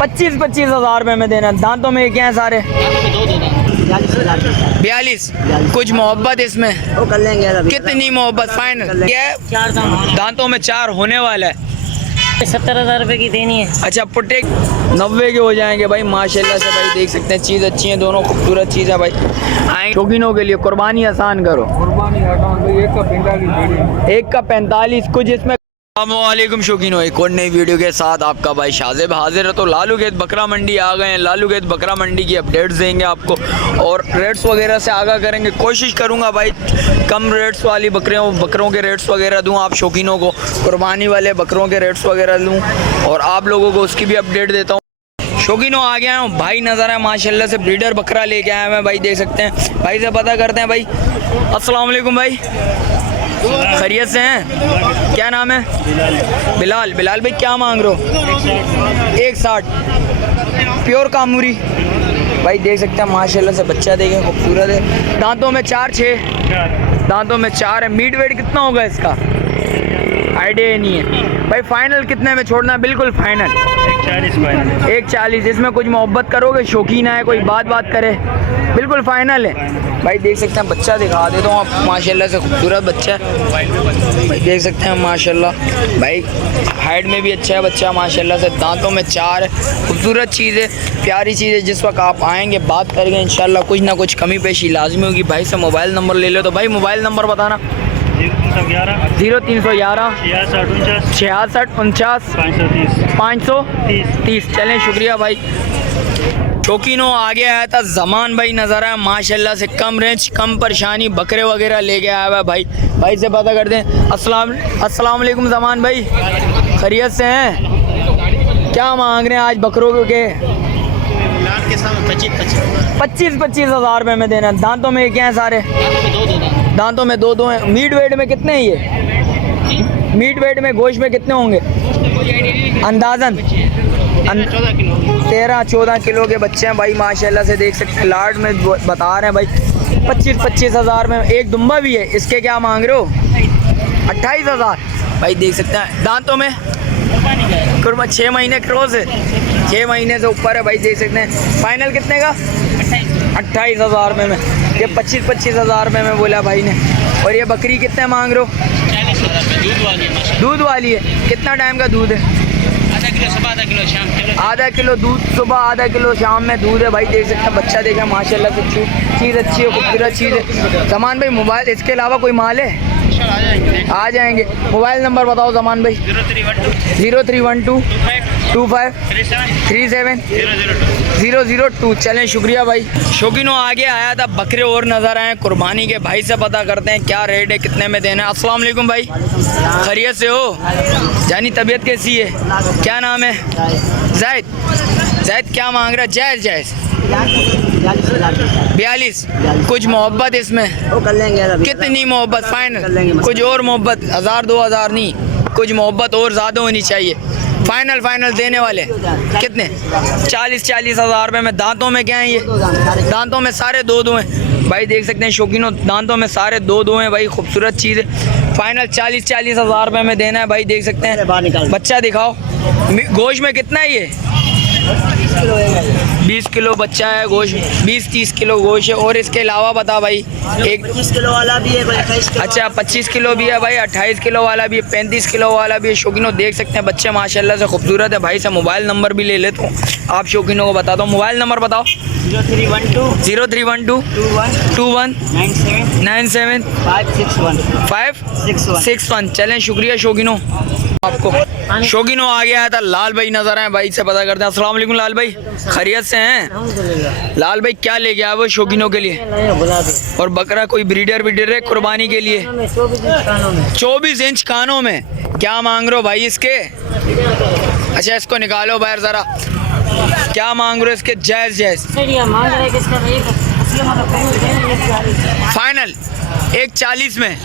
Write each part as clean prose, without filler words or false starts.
25 हज़ार रुपये में देना। दांतों में क्या है सारे? 42। कुछ मोहब्बत इसमें वो कर लेंगे अभी। कितनी मोहब्बत? फाइनल क्या है? 4 दांतों में 4 होने वाला है। 70,000 रुपये की देनी है। अच्छा पुट्टे 90 के हो जाएंगे भाई माशाल्लाह से। भाई देख सकते हैं चीज़ अच्छी है, दोनों खूबसूरत चीज़ है भाई। आए शौकीनों के लिए कुर्बानी आसान करो। कुर्बानी आसान भाई, एक का 45। कुछ इसमें। अस्सलामुअलैकुम शौकीनों, एक और नई वीडियो के साथ आपका भाई शाज़ेब हाजिर है। तो लालू गेट बकरा मंडी आ गए हैं। लालू गेट बकरा मंडी की अपडेट्स देंगे आपको और रेट्स वगैरह से आगाह करेंगे। कोशिश करूंगा भाई कम रेट्स वाली बकरों के रेट्स वगैरह दूं आप शौकीनों को, कुर्बानी वाले बकरों के रेट्स वगैरह दूं और आप लोगों को उसकी भी अपडेट देता हूँ। शौकीनों आ गया हूँ, भाई नज़र है माशाल्लाह से ब्रीडर बकरा लेके आया मैं। भाई देख सकते हैं, भाई से पता करते हैं। भाई अस्सलाम वालेकुम भाई, खैरियत से हैं? क्या नाम है? बिलाल। बिलाल भाई क्या मांग रहे हो? 160 प्योर कामूरी। भाई देख सकते हैं माशाल्लाह से बच्चा देखें खूबसूरत है। दांतों में 4-6 दांतों में 4 है। मीट वेट कितना होगा इसका? आइडिया ही नहीं है भाई। फाइनल कितने में छोड़ना? बिल्कुल फाइनल 140। इसमें कुछ मोहब्बत करोगे? शौकीन है कोई बात करे? बिल्कुल फाइनल है भाई। देख सकते हैं बच्चा दिखा देता हूँ आप, माशाल्लाह से खूबसूरत बच्चा है भाई। देख सकते हैं माशाल्लाह भाई, हाइट में भी अच्छा है बच्चा माशाल्लाह से। दांतों में 4 है, खूबसूरत चीज़ है, प्यारी चीज़ है। जिस वक्त आप आएंगे बात करेंगे इंशाल्लाह कुछ ना कुछ कमी पेशी लाजमी होगी। भाई से मोबाइल नंबर ले लो। तो भाई मोबाइल नंबर बताना। 0311 66 49 530। चलें शुक्रिया भाई। शौकीनों आगे आया था ज़मान भाई नज़र आया माशाल्लाह से। कम रेंज कम परेशानी बकरे वगैरह लेके आया हुआ भाई। भाई से पता करते हैं। अस्सलाम वालेकुम ज़मान भाई, खैरियत से हैं? क्या मांग रहे हैं आज बकरों के? 25 हज़ार रुपये में देना। दांतों में क्या है सारे? दांतों में दो हैं। मीट वेट में कितने हैं ये? मीट वेट में गोश्त में कितने होंगे अंदाज़न? 13-14 किलो के बच्चे हैं भाई माशाल्लाह से। देख सकते हैं लाड में बता रहे हैं भाई 25 हज़ार में। एक दुम्बा भी है, इसके क्या मांग रहे हो? 28 हज़ार भाई। देख सकते हैं दांतों में 6 महीने क्रॉस है, 6 महीने से ऊपर है भाई। देख सकते हैं फाइनल कितने का? 28 हज़ार में। ये 25 हज़ार में बोला भाई ने। और ये बकरी कितने मांग रहे हो? दूध वाली है। कितना टाइम का दूध है? आधा किलो दूध सुबह, आधा किलो शाम में दूध है भाई। देख सकते हैं बच्चा देखें माशाल्लाह से, चीज़ अच्छी है, खूबसूरत चीज़ है। ज़मान भाई मोबाइल इसके अलावा कोई माल है? आ जाएंगे। मोबाइल नंबर बताओ ज़मान भाई। 0312 25 37 002। चलें शुक्रिया भाई। शौकीनों आगे आया था बकरे और नज़र आए कुर्बानी के। भाई से पता करते हैं क्या रेट है, कितने में देना है। अस्सलाम वालेकुम भाई, खैरियत से हो? जानी तबीयत कैसी है? क्या नाम है? जायद। जायद क्या मांग रहा है? जायज़ 42। कुछ मोहब्बत इसमें? वो कर लेंगे अभी। कितनी मोहब्बत? फाइनल कुछ और मोहब्बत? 1000-2000 नहीं, कुछ मोहब्बत और ज़्यादा होनी चाहिए। फाइनल देने वाले कितने? 40 हज़ार रुपये में। दांतों में क्या है ये? दांतों में सारे दो हैं भाई। देख सकते हैं शौकीनों, दांतों में सारे दो हैं भाई। खूबसूरत चीज़ है। फाइनल 40 हज़ार रुपये में देना है भाई। देख सकते हैं बच्चा दिखाओ। गोश्त में कितना है ये? 20 किलो बच्चा है। गोश्त 20-30 किलो गोश्त है। और इसके अलावा बता भाई, एक 25 किलो वाला भी है, 28 किलो। अच्छा 25 किलो भी है भाई, 28 किलो वाला भी है, 35 किलो वाला भी है। शौकीनों देख सकते हैं बच्चे माशाल्लाह से खूबसूरत है। भाई से मोबाइल नंबर भी ले लेता हूँ, आप शौकीनों को बताता हूँ। मोबाइल नंबर बताओ। 0312 21 97 561। चलें शुक्रिया शौकीनों आपको। शौकीनों आ गया था लाल भाई नजर आए। भाई से पता करते हैं। अस्सलाम वालेकुम लाल भाई, खैरियत से हैं? लाल भाई क्या ले गया वो शौकीनों के लिए? और बकरा कोई ब्रीडर है कुर्बानी के लिए? 24 इंच कानों में। क्या मांग रहे हो भाई इसके? अच्छा इसको निकालो बाहर ज़रा। क्या मांग रहे हो इसके? जायज़ फाइनल 140 में।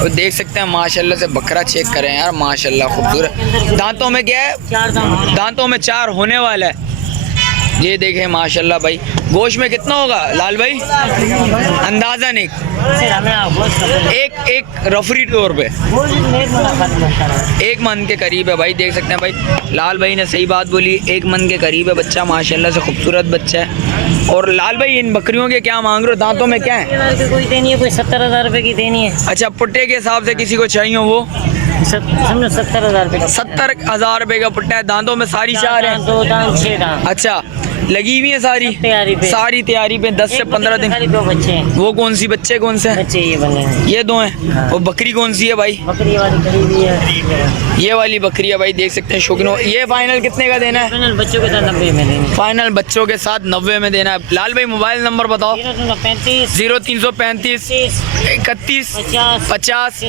और देख सकते हैं माशाल्लाह से बकरा चेक करें यार माशाल्लाह खूबसूरत। दांतों में क्या है? दांतों में 4 होने वाला है ये देखें माशाल्लाह भाई, गोश्त में कितना होगा लाल भाई, अंदाज़न एक रफरी तौर पे 1 मन के करीब है भाई, देख सकते हैं भाई। लाल भाई ने सही बात बोली, 1 मन के करीब है बच्चा, माशाल्लाह से खूबसूरत बच्चा है। और लाल भाई इन बकरियों के क्या मांग रहे हो, दांतों में क्या है? कोई देनी है, कोई 70,000 रुपए की देनी है। अच्छा, पुट्टे के हिसाब से किसी को चाहिए वो समझो 70,000 रुपए। 70,000 रुपए का पुट्टा है, दांतों में सारी 4 है। 2 दांत 6 दांत। अच्छा, लगी हुई है सारी तैयारी पे, सारी तैयारी पे 10 से 15 दिन। 2 बच्चे हैं। वो कौन सी बच्चे कौन से हैं? बच्चे ये बने हैं, ये 2 हैं। हाँ। और बकरी कौन सी है भाई? बकरी वाली खरीदी है, ये वाली बकरी है भाई, देख सकते हैं शौकीनों। ये फाइनल कितने का देना है? फाइनल बच्चों के साथ 90 में देंगे। फाइनल बच्चों के साथ 90 में देना है। लाल भाई मोबाइल नंबर बताओ। 0335 0335 31 50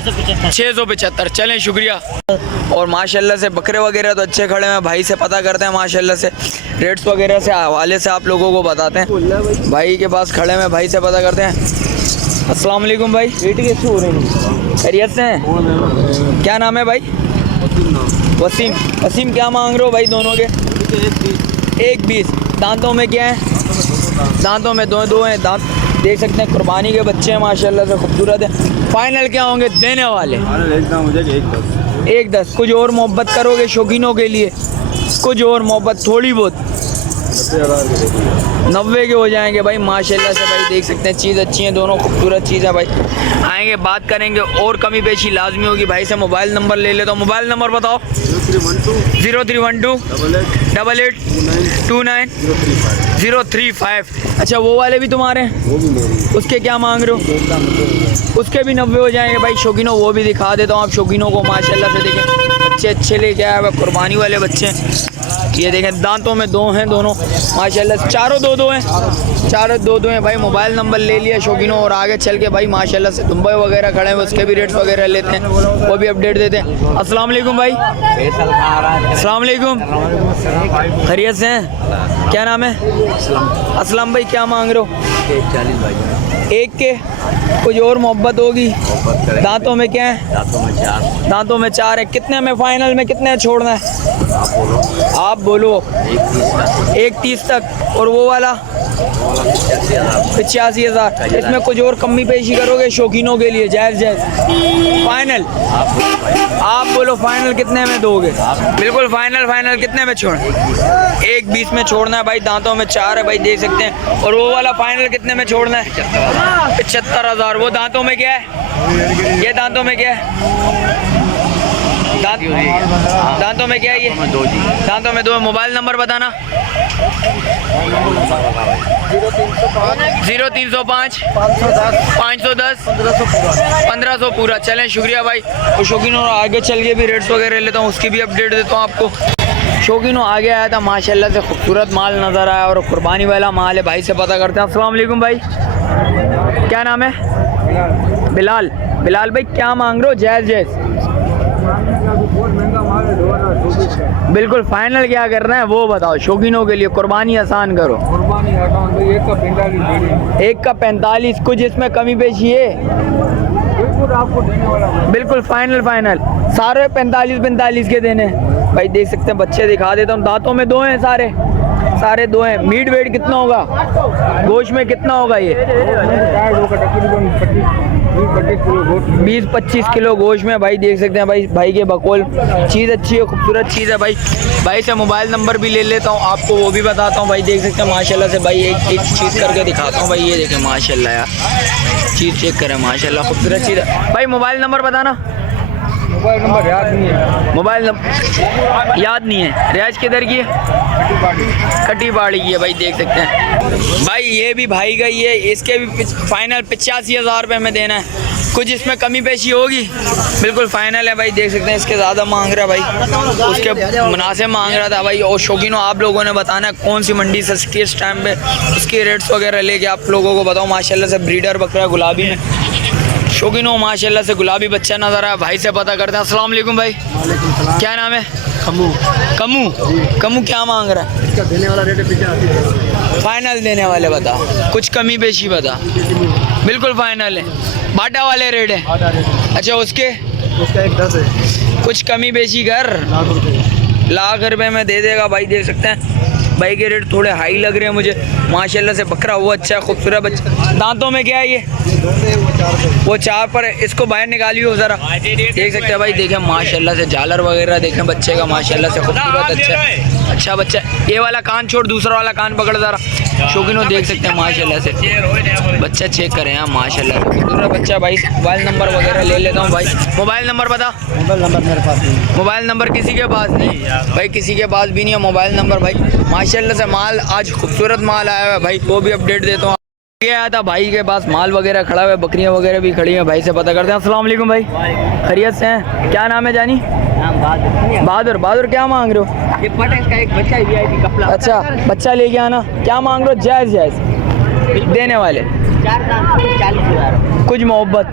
675। चलें, शुक्रिया। और माशाल्लाह से बकरे वगैरह तो अच्छे खड़े हैं, भाई से पता करते हैं माशाल्लाह से, रेट्स वगैरह से हवाले से आप लोगों को बताते हैं। भाई के पास खड़े हैं, भाई से पता करते हैं। अस्सलाम वालेकुम भाई, खैरियत से हैं? क्या नाम है भाई? वसीम। वसीम, क्या मांग रहे हो भाई दोनों के? 1,20। दांतों में क्या है? दांतों में दो हैं दांत, देख सकते हैं। कुर्बानी के बच्चे हैं माशाल्लाह से, खूबसूरत है। फाइनल क्या होंगे देने वाले? 1,10। कुछ और मोहब्बत करोगे शौकीनों के लिए? कुछ और मोहब्बत थोड़ी बहुत? 90 के हो जाएंगे भाई, माशाल्लाह से भाई, देख सकते हैं। चीज़ अच्छी है, दोनों खूबसूरत चीज़ है भाई। आएंगे, बात करेंगे, और कमी पेशी लाजमी होगी। भाई से मोबाइल नंबर ले लेता हूँ। मोबाइल नंबर बताओ। 0312 88 29 035। अच्छा, वो वाले भी तुम्हारे हैं? उसके क्या मांग रहे हो? उसके भी 90 हो जाएंगे भाई शौकीनों, वो भी दिखा देता हूँ आप शौकीनों को। माशाल्लाह से देखें, बच्चे अच्छे लेके आए हुए, कुर्बानी वाले बच्चे हैं। ये देखें, दांतों में 2 हैं दोनों माशाल्लाह, चारों 2-2 हैं, चारों 2-2 हैं भाई। मोबाइल नंबर ले लिया शौकीनों, और आगे चल के भाई माशाल्लाह से दुम्बे वगैरह खड़े हैं, उसके भी रेट्स वगैरह लेते हैं, वो भी अपडेट देते हैं। अस्सलाम वालेकुम भाई। अस्सलाम वालेकुम, खैरियत से हैं? क्या नाम है? असलम भाई, क्या मांग रहे हो? 40 भाई। एक के? कुछ और मोहब्बत होगी? दांतों में क्या है? दांतों में 4। दांतों में 4 है। कितने में फाइनल में कितने छोड़ना है? आप बोलो। 1,30 तक। और वो वाला 85,000। इसमें कुछ और कमी पेशी करोगे शौकीनों के लिए? जायज़ फाइनल आप बोलो, फाइनल कितने में दोगे? बिल्कुल फाइनल कितने में छोड़? 1,20 में छोड़ना है भाई, दांतों में 4 है भाई, देख सकते हैं। और वो वाला फाइनल कितने में छोड़ना है? 75,000। वो दांतों में क्या है? ये दांतों में क्या है? दांतों में क्या है ये? दांतों में 2। मोबाइल नंबर बताना। 0305 510 1500 पूरा। चलें, शुक्रिया भाई। तो शौकीनों, आगे चल के भी रेट्स वगैरह लेता हूँ, उसकी भी अपडेट देता हूँ आपको। शौकीनों, आगे आया था माशाल्लाह से, खूबसूरत माल नज़र आया, और कुर्बानी वाला माल है। भाई से पता करते हैं। अस्सलाम वालेकुम भाई, क्या नाम है? बिलाल। बिलाल भाई, क्या मांग रहे हो? जायज़ बिल्कुल। फाइनल क्या करना है वो बताओ शौकीनों के लिए, कुर्बानी आसान करो। कुर्बानी आसान तो 1 का 45। 1 का 45। कुछ इसमें कमी पेशी है? बिल्कुल आपको देने वाला है। बिल्कुल फाइनल सारे 45 के देने भाई, देख सकते हैं। बच्चे दिखा देता हूँ, दांतों में 2 हैं, सारे 2 हैं। मीट वेट कितना होगा? गोश्त में कितना होगा ये? 20-25 किलो गोश्त में भाई, देख सकते हैं भाई के बकौल। चीज़ अच्छी है, खूबसूरत चीज़ है भाई। भाई से मोबाइल नंबर भी ले लेता हूँ, आपको वो भी बताता हूँ भाई, देख सकते हैं माशाल्लाह से भाई। एक चीज़ करके दिखाता हूँ भाई, ये देखें माशाल्लाह यार, चीज़ चेक करें माशाल्लाह, खूबसूरत चीज़ है भाई। मोबाइल नंबर बताना। मोबाइल नंबर याद नहीं है। मोबाइल नंबर याद नहीं है। रियाज किधर की है? कटी बाड़ी की है भाई, देख सकते हैं भाई। ये भी भाई का ही है, इसके भी फाइनल 85,000 रुपये में देना है। कुछ इसमें कमी पेशी होगी? बिल्कुल फाइनल है भाई, देख सकते हैं। इसके ज़्यादा मांग रहा है भाई, उसके मुनासिब मांग रहा था भाई। और शौकीनों, आप लोगों ने बताना है कौन सी मंडी से किस टाइम पे उसके रेट्स वगैरह लेके आप लोगों को बताऊँ। माशाल्लाह से ब्रीडर बकरा गुलाबी में शौकीनों, माशाल्लाह से गुलाबी बच्चा नज़र आया। भाई से पता करते हैं। अस्सलाम वालेकुम भाई, क्या नाम है? कमू, क्या मांग रहा है? इसका देने वाला रेट है 85। फाइनल देने वाले बता, कुछ कमी पेशी बता। बिल्कुल फाइनल है, बाटा वाले रेट है। अच्छा, उसका 1,10 है। कुछ कमी पेशी कर, लाख रुपए में दे देगा भाई, देख सकते हैं। भाई के रेट थोड़े हाई लग रहे हैं मुझे। माशाल्लाह से बकरा वो अच्छा है, खूबसूरत बच्चा। दांतों में क्या है ये? वो 4 पर है। इसको बाहर निकालियो ज़रा, देख सकते हैं भाई। देखें माशाल्लाह से झालर वगैरह देखें बच्चे का, माशाल्लाह से खूबसूरत अच्छा बच्चा है। ये वाला कान छोड़, दूसरा वाला कान पकड़ ज़रा, शौकीनों देख सकते हैं माशाल्लाह से। बच्चा चेक करें यहाँ माशाल्लाह से खूबसूरत बच्चा। भाई मोबाइल नंबर वगैरह ले लेता हूँ भाई। मोबाइल नंबर बता। मोबाइल नंबर मेरे पास नहीं। मोबाइल नंबर किसी के पास नहीं भाई, किसी के पास भी नहीं है मोबाइल नंबर भाई। माशाल्लाह से माल आज खूबसूरत माल आया हुआ है भाई, वो भी अपडेट देता हूँ। ये आया था भाई के पास माल वगैरह खड़ा हुआ है, बकरियां वगैरह भी खड़ी हैं। भाई से पता करते हैं। अस्सलाम वालेकुम भाई, खैरियत से हैं? क्या नाम है जानी? बहादुर। बहादुर क्या मांग रहे हो? ये पटा इसका एक बच्चा है VIP कपला। अच्छा बच्चा लेके आना। क्या मांग रहे हो? जायज़ देने वाले 40,000 कुछ मोहब्बत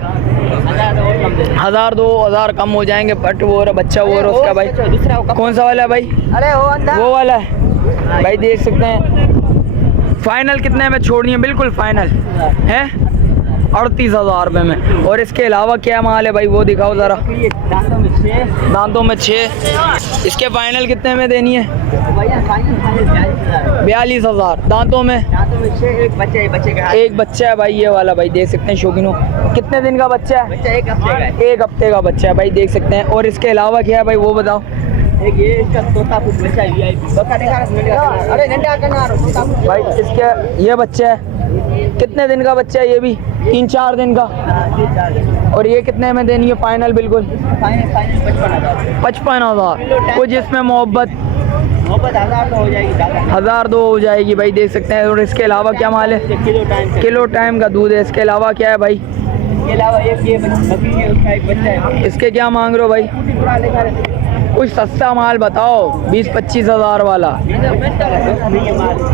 1000 2000 कम हो जाएंगे। बट वो रहा बच्चा, वो रहा उसका भाई। दूसरा कौन सा वाला है भाई? अरे वो अंदर वो वाला है भाई, देख सकते हैं। फाइनल कितने में छोड़नी है? बिल्कुल फाइनल है 38,000 रुपये में। और इसके अलावा क्या माल है भाई वो दिखाओ ज़रा। दांतों में 6। इसके फाइनल कितने में देनी है? 42,000। दांतों में 6। एक बच्चा है भाई, ये वाला भाई देख सकते हैं शौकीनों। कितने दिन का बच्चा है? बच्चा 1 हफ्ते का है। 1 हफ्ते का बच्चा है भाई, देख सकते हैं। और इसके अलावा क्या है भाई वो बताओ। एक ये इसका तोता पुट बच्चा है VIP। बका देखा अरे घंटा करना तोता पुट भाई इसके ये बच्चा है, कितने दिन का बच्चा है? ये भी 3-4 दिन का। और ये कितने में देनी है फाइनल? बिल्कुल फाइनल 55,000। 55,000। कुछ इसमें मोहब्बत 1000 तो हो जाएगी ज़्यादा। 1000 2 हो जाएगी भाई, देख सकते हैं। और इसके अलावा क्या माल है? किलो टाइम का दूध है। इसके अलावा क्या है भाई? इसके अलावा एक ये बकरी है, उसका एक बच्चा है। इसके क्या मांग रहे हो भाई? कुछ सस्ता माल बताओ, 20-25 हज़ार वाला।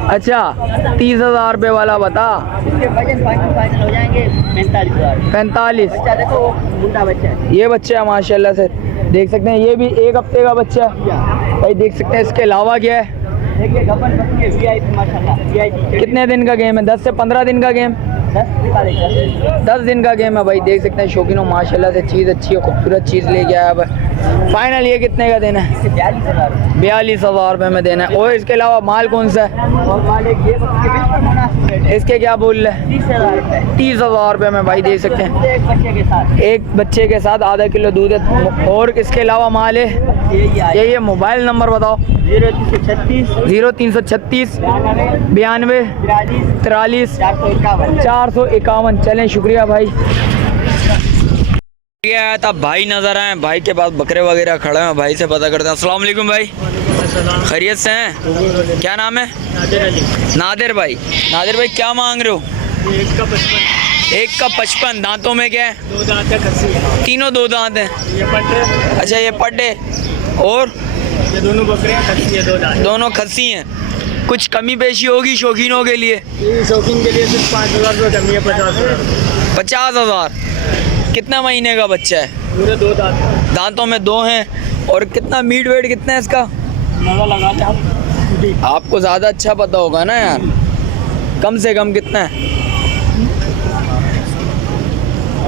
अच्छा 30,000 रुपये वाला बता। इसके वजन फाइनल हो जाएंगे 45,000। 45। बच्चा देखो वो मुंडा बच्चा है। ये बच्चा है माशाल्लाह से, देख सकते हैं। ये भी 1 हफ्ते का बच्चा है भाई, देख सकते हैं। इसके अलावा क्या है? देखिए गबन बकरी है VIP माशाल्लाह VIP। कितने दिन का गेम है? 10 से 15 दिन का गेम। 10 दिन का गेम है भाई, देख सकते हैं शौकीनों माशाल्लाह से। चीज़ अच्छी है, खूबसूरत चीज़ लेके आया भाई। फाइनल ये कितने का देना है? 42,000 रुपये में देना है। और इसके अलावा माल कौन सा है? और मालिक ये बकरी बिल्कुल मुनासिब रेट है। इसके क्या बोल रहे हैं? 30,000 रुपये। 30,000 रुपये में भाई, देख सकते हैं। एक बच्चे के साथ। एक बच्चे के साथ आधा किलो दूध है। और इसके अलावा माल है ये मोबाइल नंबर बताओ। 0336 92 43 451। चलें शुक्रिया भाई। ये आया था भाई, नज़र आए भाई के पास बकरे वगैरह खड़े हैं। भाई से पता करते हैं। अस्सलाम वालेकुम भाई, खैरियत से हैं? क्या नाम है? नादिर भाई। नादिर भाई क्या मांग रहे हो? 1 का 55। दांतों में क्या है? 2 दांत है, खस्सी है। तीनों 2 दांत हैं। ये पट अच्छा ये पड्डे। और ये दोनों बकरे हैं, खस्सी है 2 दांत। दोनों खस्सी हैं। कुछ कमी पेशी होगी शौकीनों के लिए? ये शौकीन के लिए सिर्फ 5,000 रुपये कमी है। 50,000। 50,000। कितना महीने का बच्चा है? पूरे 2 दांत। दांतों में 2 हैं। और कितना मीट वेट कितना है इसका? मजा लगा ले आप। आपको ज़्यादा अच्छा पता होगा ना यार, कम से कम कितना है?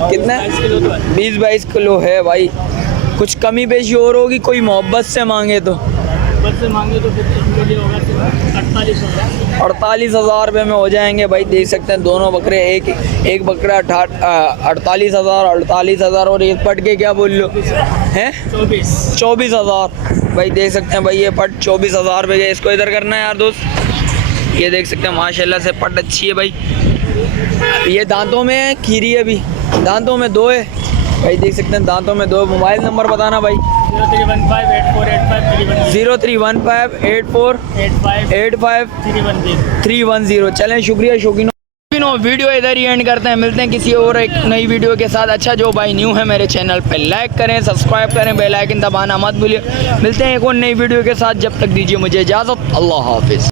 कितना है? 20-22 किलो है भाई। कुछ कमी पेशी और होगी? कोई मोहब्बत से मांगे तो? बस से मांगे तो फिर इनके लिए होगा 48,000। 48,000 रुपये में हो जाएंगे भाई, देख सकते हैं। दोनों बकरे, एक बकरा 48,000 और एक पट के क्या बोल लो हैं? 24,000 भाई, देख सकते हैं भाई। ये पट 24,000 रुपये के। इसको इधर करना है यार दोस्त। ये देख सकते हैं माशाल्लाह से पट अच्छी है भाई। ये दांतों में है, खीरी है भी। दांतों में 2 है भाई, देख सकते हैं। दांतों में 2। मोबाइल नंबर बताना भाई। 0315 84 310। चलें शुक्रिया शौकीनों। वीडियो इधर ही एंड करते हैं। मिलते हैं किसी और एक नई वीडियो के साथ। अच्छा जो भाई न्यू है मेरे चैनल पे लाइक करें, सब्सक्राइब करें, बेल आइकन दबाना मत भूलिए। मिलते हैं एक और नई वीडियो के साथ। जब तक दीजिए मुझे इजाज़त। अल्लाह हाफिज़।